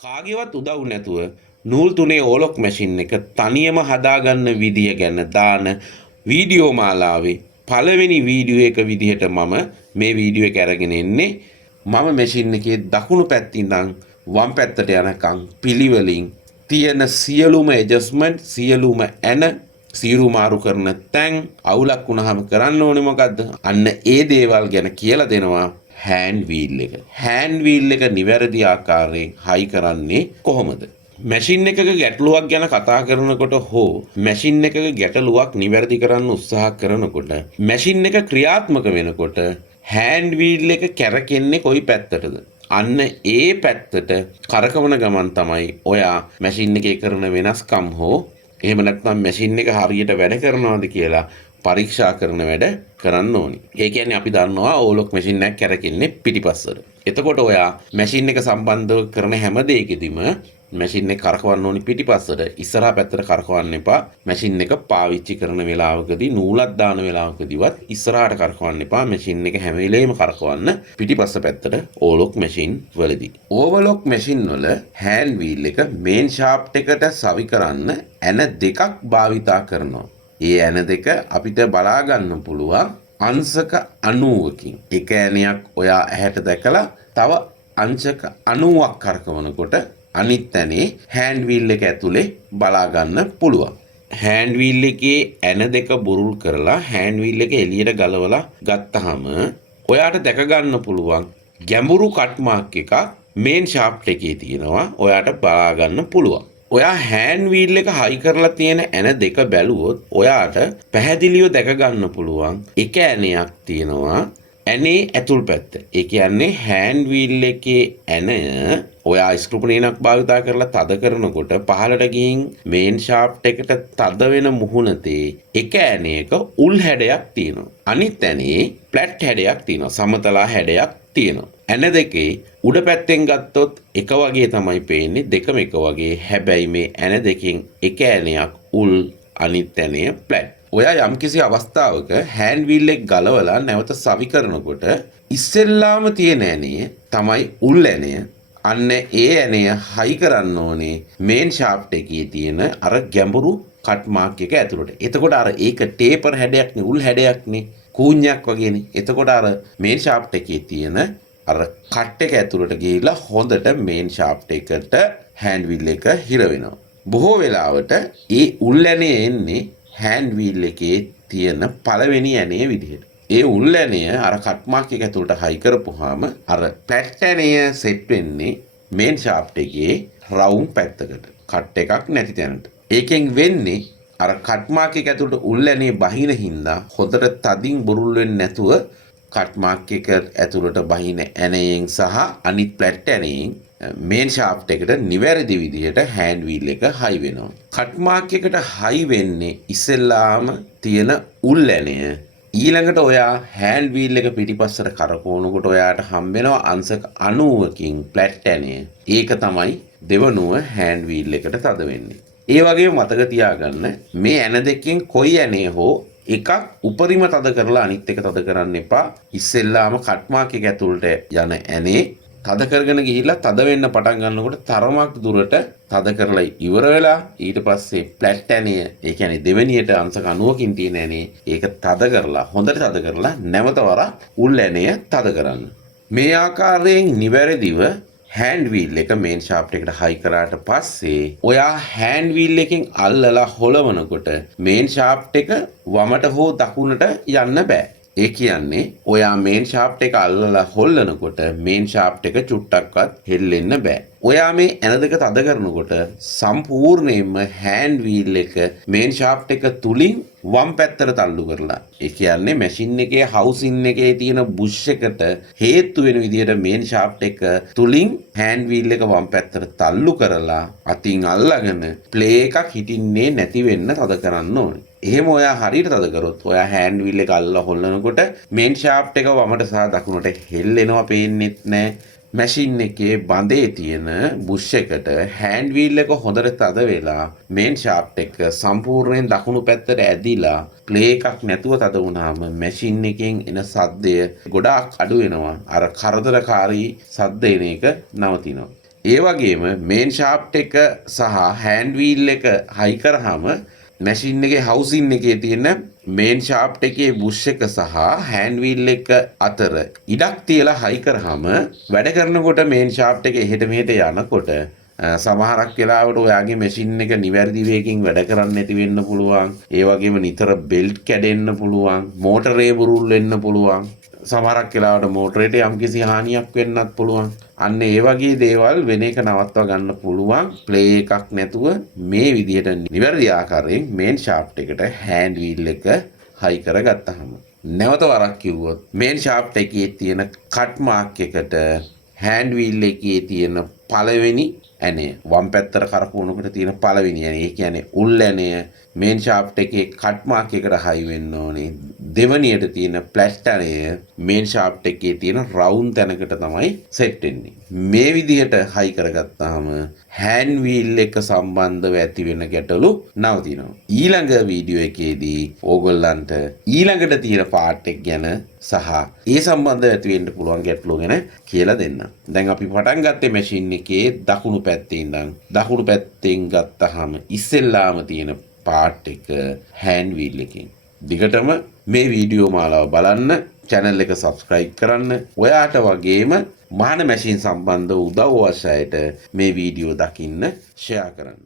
කාගේවත් උදව් නැතුව නූල් 3 ඕලොක් මැෂින් එක තනියම හදාගන්න විදිය ගැන දාන වීඩියෝ මාලාවේ පළවෙනි වීඩියෝ එක විදිහට මම මේ වීඩියෝ එක අරගෙන එන්නේ. මම මැෂින් එකේ දකුණු පැත්තේ ඉඳන් වම් පැත්තට යනකම් පිළිවෙලින් තියෙන සියලුම ඇඩ්ජස්ට්මන්ට් සියලුම සීරු මාරු කරන තැන් අවුලක් වුණාම කරන්න ඕනේ මොකද්ද? අන්න ඒ දේවල් ගැන කියලා දෙනවා. හෑන්ඩ් වීල් එක. හෑන්ඩ් වීල් එක නිවැරදි ආකාරයෙන් හයි කරන්නේ කොහොමද? මැෂින් එකක ගැටලුවක් ගැන කතා කරනකොට හෝ මැෂින් එකක ගැටලුවක් නිවැරදි කරන්න උත්සාහ කරනකොට මැෂින් එක ක්‍රියාත්මක වෙනකොට හෑන්ඩ් වීල් එක කැරකෙන්නේ කොයි පැත්තටද? අන්න ඒ පැත්තට කරකවන ගමන් තමයි ඔයා මැෂින් එකේ කරන වෙනස්කම් හෝ එහෙම නැත්නම් මැෂින් එක හරියට වැඩ කරනවද කියලා පරීක්ෂා කරන වැඩ කරන්න ඕනි. ඒ කියන්නේ අපි දන්නවා ඕලොක් මැෂින් එකක් කැරකෙන්නේ පිටිපස්සට. එතකොට ඔයා මැෂින් එක සම්බන්ධව කරන හැම දෙයකදීම මැෂින් එක කරකවන්න ඕනි පිටිපස්සට. ඉස්සරහා පැත්තට කරකවන්න එපා. මැෂින් එක පාවිච්චි කරන වෙලාවකදී නූලක් දාන වෙලාවකදීවත් ඉස්සරහට කරකවන්න එපා. මැෂින් එක හැම වෙලේම කරකවන්න පිටිපස්ස පැත්තට ඕලොක් මැෂින් වලදී. ඕවර්ලොක් මැෂින් වල හෑන්ඩ් වීල් එක මේන් ෂාෆ්ට් එකට සවි කරන්න ඇන දෙකක් භාවිතා කරනවා. ඒ ඇන දෙක අපිට බලා ගන්න පුළුවන් අංශක 90කින්. එක ඇණයක් ඔයා ඇහැට දැකලා තව අංශක 90ක් කරකවනකොට අනිත් ඇනේ හෑන්ඩ් වීල් එක ඇතුලේ බලා ගන්න පුළුවන්. හෑන්ඩ් වීල් එකේ ඇන දෙක බුරුල් කරලා හෑන්ඩ් වීල් එක එළියට ගලවලා ගත්තාම ඔයාට දැක ගන්න පුළුවන් ගැඹුරු කට් මාක් එකක් මේන් ෂාෆ්ට් එකේ තියෙනවා. ඔයාට බලා ගන්න පුළුවන්. ඔයා හෑන්ඩ් වීල් එක හයි කරලා තියෙන ඇන දෙක බැලුවොත් ඔයාට පැහැදිලිව දැක ගන්න පුළුවන් එක ඇණයක් තියෙනවා ඇනේ ඇතුල් පැත්ත. ඒ කියන්නේ හෑන්ඩ් වීල් එකේ ඇන ඔයා ස්ක්‍රූ පනේනක් භාවිතා කරලා තද කරනකොට පහළට ගිහින් මේන් ෂාෆ්ට් එකට තද වෙන මුහුණතේ එක ඇණයක උල් හැඩයක් තියෙනවා. අනිත් ඇනේ ෆ්ලැට් හැඩයක් තියෙනවා. සමතලා හැඩයක් තියෙනවා. ඇන දෙකේ උඩ පැත්තෙන් ගත්තොත් එක වගේ තමයි පේන්නේ. දෙකම එක වගේ. හැබැයි මේ ඇන දෙකෙන් එක ඇණයක් උල් අනිත් ඇණය ෆ්ලැට්. ඔයා යම්කිසි අවස්ථාවක හෑන්ඩ් වීල් එක ගලවලා නැවත සවි කරනකොට ඉස්සෙල්ලාම තියෙන ඇණය තමයි උල් ඇණය. අන්න ඒ ඇණය හයි කරන්න ඕනේ මේන් ෂාෆ්ට් එකේ තියෙන අර ගැඹුරු කට් මාක් එක ඇතුළට. එතකොට අර ඒක ටේපර් හැඩයක්නේ උල් හැඩයක්නේ කූඤ්ඤයක් වගේනේ. එතකොට අර මේන් ෂාෆ්ට් එකේ තියෙන අර කට් එක ඇතුළට ගිහිලා හොඳට මේන් ෂාෆ්ට් එකට හෑන්ඩ් වීල් එක හිර වෙනවා. බොහෝ වෙලාවට ඒ උල් ඇණය එන්නේ හෑන්ඩ් වීල් එකේ තියෙන පළවෙනි ඇණය විදිහට. ඒ උල් ඇණය අර කට් මාක් එක ඇතුළට හයි කරපුවාම අර ෆ්ලැට් ඇණය සෙට් වෙන්නේ මේන් ෂාෆ්ට් එකේ රවුම් පැත්තකට. කට් එකක් නැති තැනට. ඒකෙන් වෙන්නේ අර කට් මාක් එක ඇතුළට උල් ඇණය බහින හින්දා හොඳට තදින් බුරුල් වෙන්නේ නැතුව කට් මාක් එක ඇතුළට බහින ඇණයෙන් සහ අනිත් ෆ්ලැට් ඇණයෙන් මේන් ෂාෆ්ට් එකට නිවැරදි විදිහට හෑන්ඩ් වීල් එක හයි වෙනවා. කට් මාක් එකට හයි වෙන්නේ ඉස්සෙල්ලාම තියෙන උල් ඇණය. ඊළඟට ඔයා හෑන්ඩ් වීල් එක පිටිපස්සට කරකවනකොට ඔයාට හම්බ වෙනවා අංශක 90කින් ෆ්ලැට් ඇණය. ඒක තමයි දෙවනුව හෑන්ඩ් වීල් එකට තද වෙන්නේ. ඒ වගේම මතක තියාගන්න මේ ඇණ දෙකෙන් කොයි ඇණය හෝ එකක් උපරිම තද කරලා අනිත් එක තද කරන්න එපා. ඉස්සෙල්ලාම කට් මාක් එක ඇතුළට යන ඇනේ තද කරගෙන ගිහිල්ලා තද වෙන්න පටන් ගන්නකොට තරමක් දුරට තද කරලා ඉවර වෙලා ඊට පස්සේ ෆ්ලැට් ඇණය ඒ කියන්නේ දෙවෙනියට අංශක 90කින් තියෙන ඇණේ ඒක තද කරලා හොඳට තද කරලා නැවත වරක් උල් ඇණය තද කරන්න. මේ ආකාරයෙන් නිවැරදිව හෑන්ඩ් වීල් එක මේන් ෂාෆ්ට් එකට හයි කරාට පස්සේ ඔයා හෑන්ඩ් වීල් එකෙන් අල්ලලා හොලවනකොට මේන් ෂාෆ්ට් එක වමට හෝ දකුණට යන්න බෑ. ඒ කියන්නේ ඔයා මේන් ෂාෆ්ට් එක අල්ලලා හොල්ලනකොට මේන් ෂාෆ්ට් එක චුට්ටක්වත් හෙල්ලෙන්න බෑ. ඔයා මේ ඇන දෙක තද කරනකොට සම්පූර්ණයෙන්ම හෑන්ඩ් වීල් එක මේන් ෂාෆ්ට් එක තුලින් වම් පැත්තට තල්ලු කරලා ඒ කියන්නේ මැෂින් එකේ හවුසින් එකේ තියෙන බුෂ් එකට හේතු වෙන විදිහට මේන් ෂාෆ්ට් එක තුලින් හෑන්ඩ් වීල් එක වම් පැත්තට තල්ලු කරලා අතින් අල්ලගෙන ප්ලේ එකක් හිටින්නේ නැති වෙන්න තද කරන්න ඕනේ. එහෙම ඔයා හරියට තද කරොත් ඔයා හෑන්ඩ් වීල් එක අල්ලලා හොල්ලනකොට මේන් ෂාෆ්ට් එක වමට සහ දකුණට හෙල්ලෙනවා පේන්නෙත් නැහැ. මැෂින් එකේ බඳේ තියෙන බුෂ් එකට හෑන්ඩ් වීල් එක හොඳට තද වෙලා මේන් ෂාෆ්ට් එක සම්පූර්ණයෙන් දකුණු පැත්තට ඇදිලා ප්ලේ එකක් නැතුව තද වුණාම මැෂින් එකෙන් එන සද්දය ගොඩාක් අඩු වෙනවා. අර කරදරකාරී සද්ද එන එක නවතිනවා. ඒ වගේම මේන් ෂාෆ්ට් එක සහ හෑන්ඩ් වීල් එක හයි කරාම මැෂින් එකේ හවුසින් එකේ තියෙන මේන් ෂාෆ්ට් එකේ බුෂ් එක සහ හෑන්ඩ් වීල් එක අතර ඉඩක් තියලා හයි කරාම වැඩ කරනකොට මේන් ෂාෆ්ට් එක එහෙට මෙහෙට යනකොට සමහරක් වෙලාවට ඔයාගේ මැෂින් එක නිවැරදි වේගකින් වැඩ කරන්නේ නැති වෙන්න පුළුවන්. ඒ වගේම නිතර බෙල්ට් කැඩෙන්න පුළුවන්. මෝටරේ බුරුල් වෙන්න පුළුවන්. සමහරක් වෙලාවට මෝටරේට යම්කිසි හානියක් වෙන්නත් පුළුවන්. අන්න ඒ වගේ දේවල් වෙන එක නවත්වා ගන්න පුළුවන්. ප්ලේ එකක් නැතුව මේ විදිහට නිවැරදි ආකාරයෙන් මේන් ෂාෆ්ට් එකට හෑන්ඩ් වීල් එක හයි කරගත්තාම නැවත වරක් කිව්වොත් මේන් ෂාෆ්ට් එකේ තියෙන කට් මාක් එකට හෑන්ඩ් වීල් එකේ තියෙන පළවෙනි ඇනේ වම් පැත්තට කරකවනකොට තියෙන පළවෙනි ඇනේ ඒ කියන්නේ උල් ඇනය මේන් ෂාෆ්ට් එකේ කට් මාක් එකට හයි වෙන්න ඕනේ. දෙවනියට තියෙන ප්ලැට් ඇනය මේන් ෂාෆ්ට් එකේ තියෙන රවුන්ඩ් තැනකට තමයි සෙට් වෙන්නේ. මේ විදිහට හයි කරගත්තාම හෑන්ඩ් වීල් එක සම්බන්ධව ඇති වෙන ගැටලු නවතිනවා. ඊළඟ වීඩියෝ එකේදී ඕගොල්ලන්ට ඊළඟට තියෙන පාර්ට් එක ගැන සහ ඒ සම්බන්ධව ඇති වෙන්න පුළුවන් ගැටලු ගැන කියලා දෙන්න. දැන් අපි පටන් ගත්තේ මැෂින් එකේ දකුණු පැත්තේ ඉඳන්. දකුණු පැත්තෙන් ගත්තාම ඉස්සෙල්ලාම තියෙන පාර්ට් එක හෑන්ඩ් වීල් එකෙන්. දිගටම මේ වීඩියෝ මාලාව බලන්න, channel එක subscribe කරන්න. ඔයාට වගේම මාන මැෂින් සම්බන්ධ උදව් අවශ්‍යයට මේ වීඩියෝ දකින්න share කරන්න.